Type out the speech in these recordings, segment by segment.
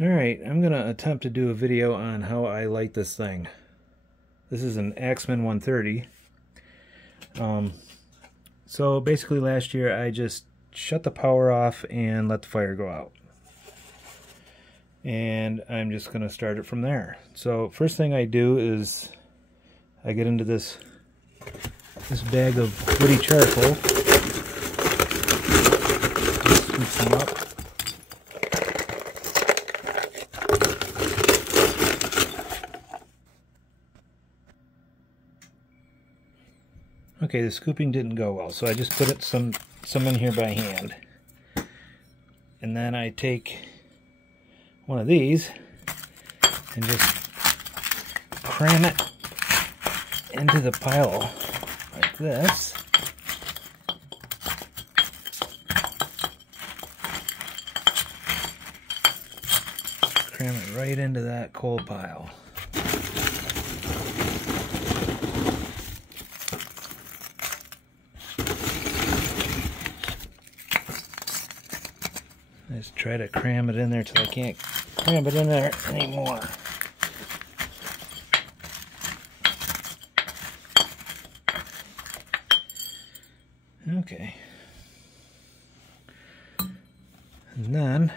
Alright, I'm going to attempt to do a video on how I light this thing. This is an Axeman 130. So basically last year I just shut the power off and let the fire go out. And I'm just going to start it from there. So first thing I do is I get into this bag of woody charcoal. Scoop some up. Okay, the scooping didn't go well, so I just put some in here by hand. And then I take one of these and just cram it into the pile like this. Cram it right into that coal pile. I just try to cram it in there till I can't cram it in there anymore. Okay. And then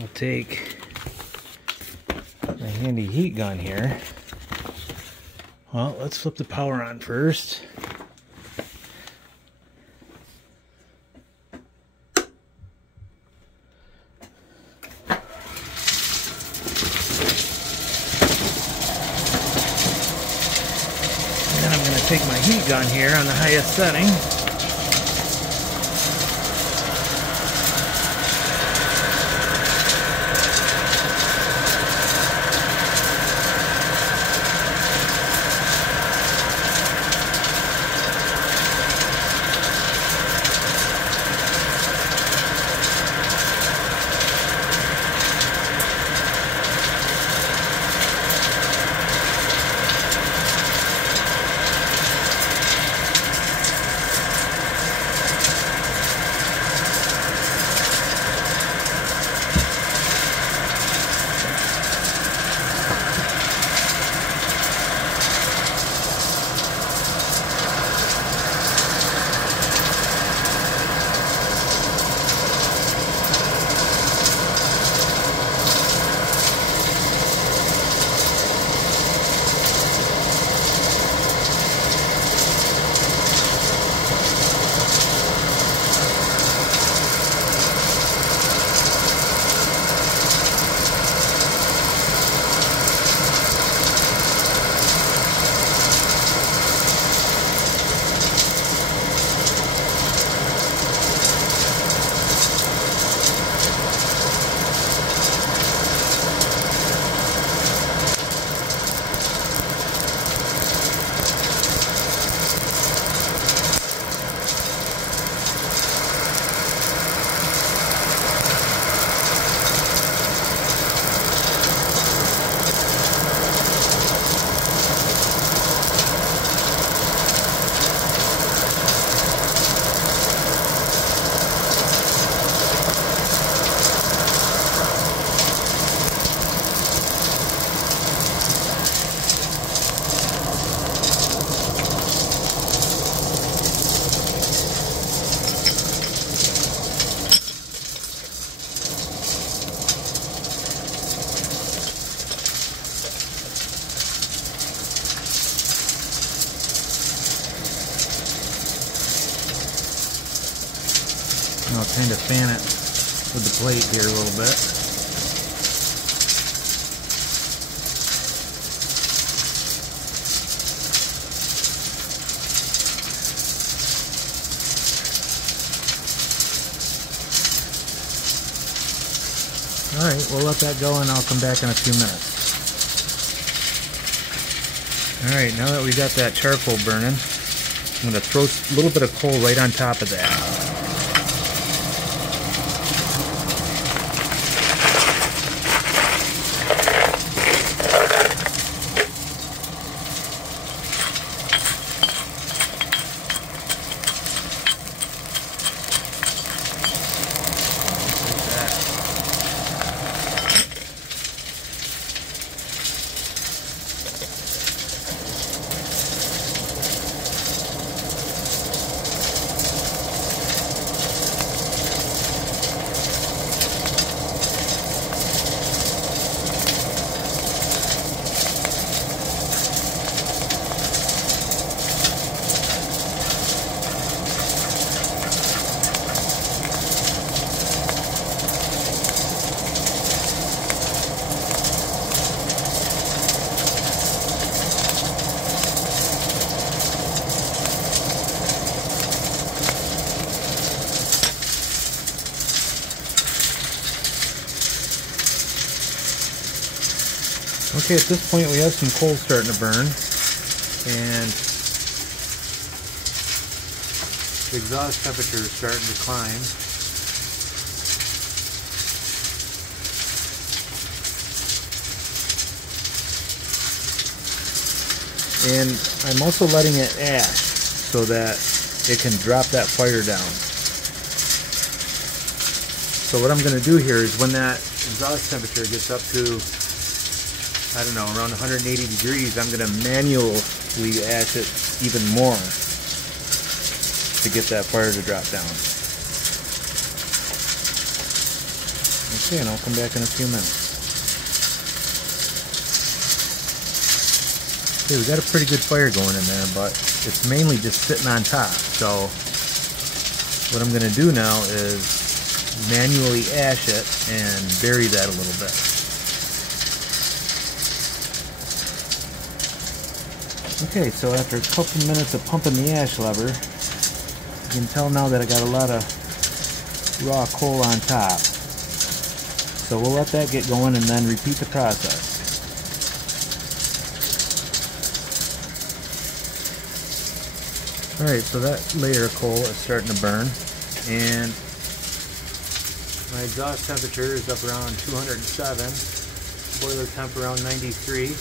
I'll take my handy heat gun here. Well, let's flip the power on first. Take my heat gun here on the highest setting. I'll kind of fan it with the plate here a little bit. Alright, we'll let that go and I'll come back in a few minutes. Alright, now that we got that charcoal burning, I'm going to throw a little bit of coal right on top of that. Okay, at this point we have some coal starting to burn, and the exhaust temperature is starting to climb. And I'm also letting it ash so that it can drop that fire down. So what I'm going to do here is when that exhaust temperature gets up to, I don't know, around 180 degrees, I'm going to manually ash it even more to get that fire to drop down. Okay, and I'll come back in a few minutes. Okay, we got a pretty good fire going in there, but it's mainly just sitting on top. So what I'm going to do now is manually ash it and bury that a little bit. Okay, so after a couple minutes of pumping the ash lever, you can tell now that I got a lot of raw coal on top. So we'll let that get going and then repeat the process. Alright, so that layer of coal is starting to burn, and my exhaust temperature is up around 207, boiler temp around 93.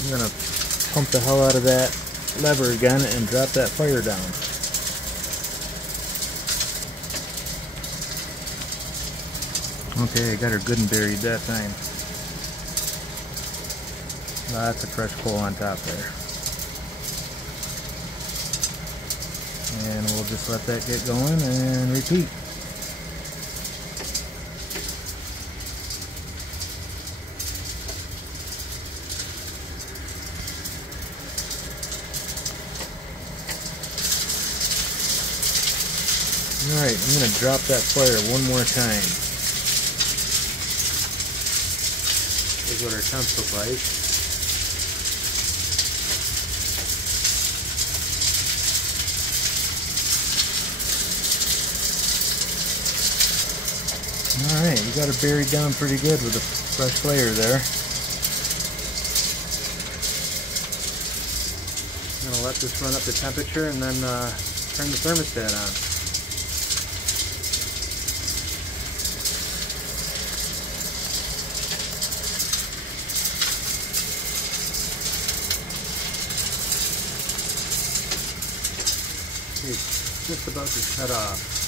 I'm going to pump the hell out of that lever again and drop that fire down. Okay, I got her good and buried that time. Lots of fresh coal on top there. And we'll just let that get going and repeat. Alright, I'm going to drop that fire one more time. Here's what our temps look like. Alright, we got it buried down pretty good with a fresh layer there. I'm going to let this run up to temperature and then turn the thermostat on. It's just about to shut off.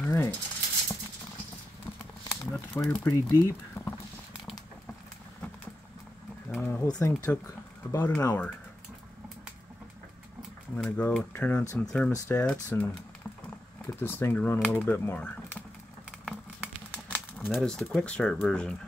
Alright, got the fire pretty deep. The whole thing took about an hour. I'm going to go turn on some thermostats and get this thing to run a little bit more. And that is the quick start version.